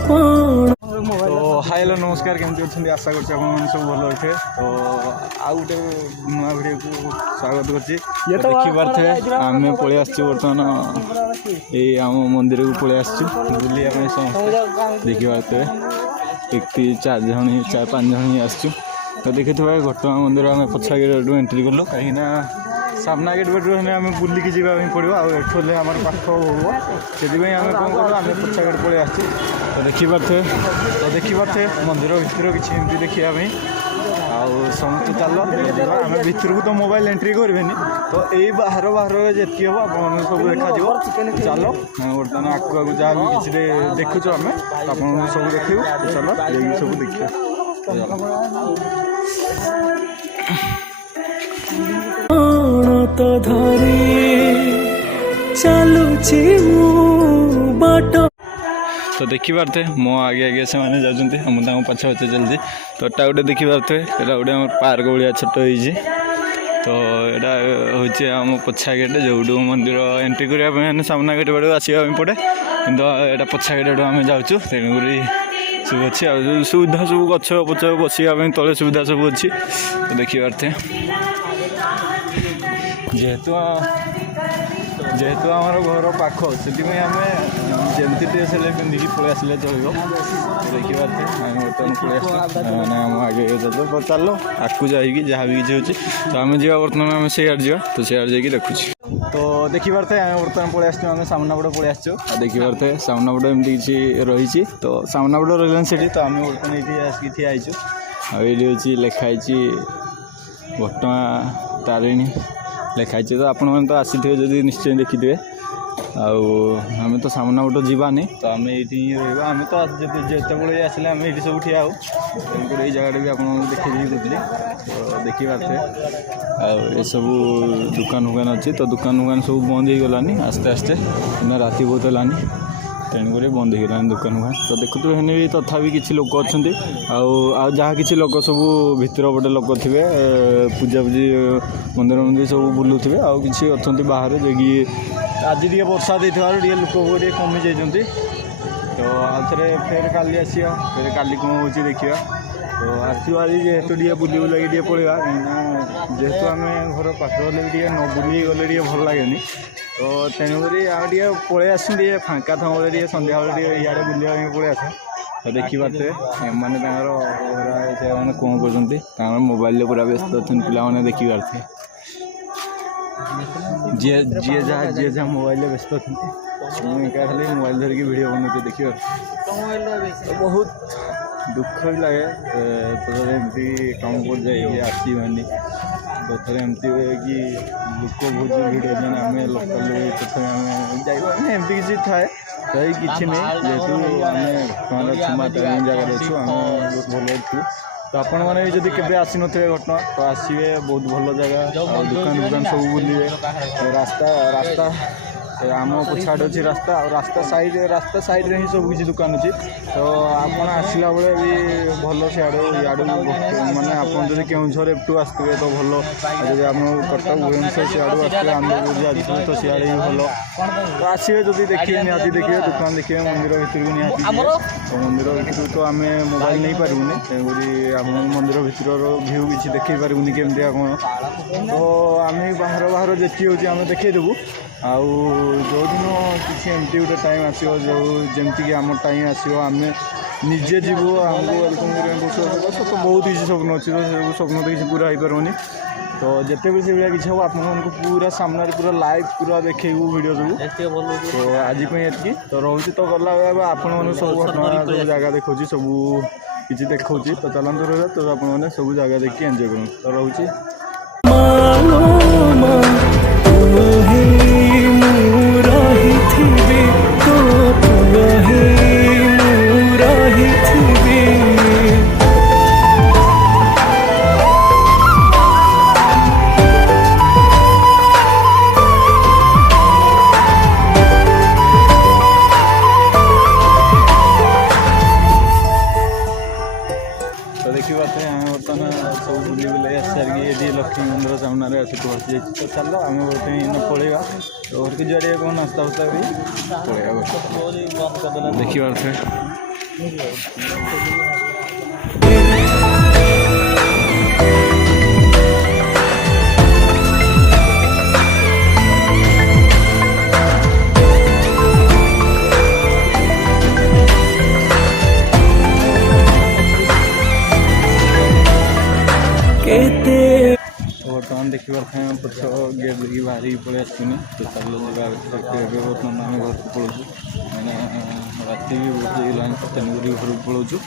तो hi hello नमस्कार केमती अच्छे आशा कर सब भल अच्छे तो आउ गोटे नुआ भिडियो को स्वागत कर देखी पारे आम पलि आसचु बर्तमान ये आम मंदिर को पलि आसचु बुलिया समस्त देखी पारे व्यक्ति 4 जन 4-5 जन ही आसचु तो देखी घटगाँ मंदिर आम पछा गेट एंट्री कलु कहीं सामना गेट बेट्रु आम बुलिकी जावाई पड़ो आठे आम पाख हम से आम कौन करूँ आम पछा गेट पलि आसचु तो देखी पारे मंदिर भितर किसी एमती देखापी आउ समस्त चल आम भितर को तो मोबाइल एंट्री करें तो यही बाहर बाहर जी हम आप सब देखा चल बर्तमान आगू आगू जहाँ भी किसी देखुचु आम आप सब देखू चल ये सब देखिए तो देखी पारे मो आगे आगे से मैंने जाऊँ पछे पछे चलती तो एटा गोटे देखी पारे यहाँ गोटे आम पार्क भाया छोट हो तो यहाँ हूँ आम पछा गेट जो मंदिर एंट्री करने सामना गेट बाड़ू आसवा पड़े कि यहाँ पछा गेट आम जाऊँ तेणुक सब अच्छी सुविधा सब गच पच बसवाई तले सुविधा सब अच्छी तो देखी पारे जेहेतु आमर घर पाख से आम जमती ड्रेस पिंधिकी पलि आसले चलो देखी पारे आम बर्तमान पलि आम आगे तो चल आगू जाकि जहाँ भी किसी हो तो आम जा बर्तमान आम से जा तो से देखुच तो देखी पारे आम बर्तमान पलि आम सामना पटे पलि आसचु देखी पारे सामना पटे एमती किसी रही तो सामना पटे रही से तो आम बर्तमान ये आसिक ठियाईचु आईटी हूँ लिखाई घटगाँ तारिणी लिखाई तो आपण मैंने तो आसी थे जब निश्चय देखिथे आम तो सामना पट जावानी तो आम ये आम तो जिते आसिले आम ये सब ठिया हो तेणुक ये जगह भी आपको देखी कूदी तो देखी पारे ये सब दुकान फुकान अच्छी तो दुकान फुकान सब बंद हो गलानी आस्ते आस्ते राति बहुत है तेणुक बंद हो गलानी दुकान फुकान तो देखुए हेने भी तथापि किसी लोक अच्छा जहाँ किसी लोक सब भितर पटे लोक थे पूजा पूजी मंदिर मंदिर सब बुलूवे आउ कि अच्छा बाहर जे आज टे वर्षा देते लोक कमी जाती तो आउे फेर काली आसा फिर काली कौन हो देखा तो आसवा जेहेतु टे बुली बुलाक टे पड़ा कहीं जेहेतु आम घर पाख गले न बुली गले भल लगे तो तेणुक टे पलि आसू टे फाँका था टे सन्ध्या बेले इे बुलाया पलि आस तो देखी पारे मैंने कौन कर मोबाइल पूरा व्यस्त अच्छे पे देखी पारे जी जहाँ मोबाइल व्यस्त अच्छा खाली मोबाइल धरिकी वीडियो बनाते देखिए तो बहुत दुख भी लगे तो एमती कम कर जाए आसवानी तो थे एमती हुए कि लोक बहुत भिड़ आम लोकल आम एमती किसी थाए तो किसी नहीं जेहेतु आम क्षमा जगह अच्छु आम बहुत भल अच्छु तो आपण मैंने जदि केवे आसी न घटना तो आसवे बहुत भल जगह दुकान दुकान सब बुलिए रास्ता रास्ता आम पछाड़ अच्छी रास्ता और रास्ता साइड रे ही सब किसी दुकान अच्छी तो आप आसला बेले भी भल सियाड़ू माने आप केउझर एपटू आसवे तो भल जब आप कटक भुवनेश्वर सियाड़ू आसवे आंध्रपुर जाते तो सियाड़े भी भल तो आसवे जब देखिए निहाती देखिए दुकान देखिए मंदिर भितर को निहाती तो मंदिर भितर तो आम मोबाइल नहीं पारूनी तेणुक आम मंदिर भितर भ्यू किसी देखी पारूनी केमती कौन तो आम बाहर बाहर जी हो देखईदेबू आउ जो दिन किसी एमती गोटे टाइम आसो जो जमती आम टाइम आसो आम निजे जीवु आमको वेलकम करने तो बहुत किसी स्वप्न अच्छी तो स्वप्न तो किसी पूरा हो पारनी तो जिते भी से किसी हम आपको पूरा सामने पूरा लाइव पूरा देखू वीडियो सब तो आज ये तो रोचे तो गला आपण सब घटना सब जगह देखा सब किसी देखा तो चलते रहा तो आपने सब जगह देखिए एंजॉय करूँ तो रोचे सब बुले बुले आस सारिकी ये लक्ष्मी मंदिर सामने आस पहुँची जाए तो चल आम बर्तमान पलैया तो घर को जुआड़े कौन नास्ता फास्ता भी पलैया देखी पारे केते बर्तमान देखिए पछ गेट देखिए बाहर पलि आसनी तो चलो बर्तमान आम घर को पलाऊँ मैंने राति भी बहुत तेणुक घर को पलाऊँ।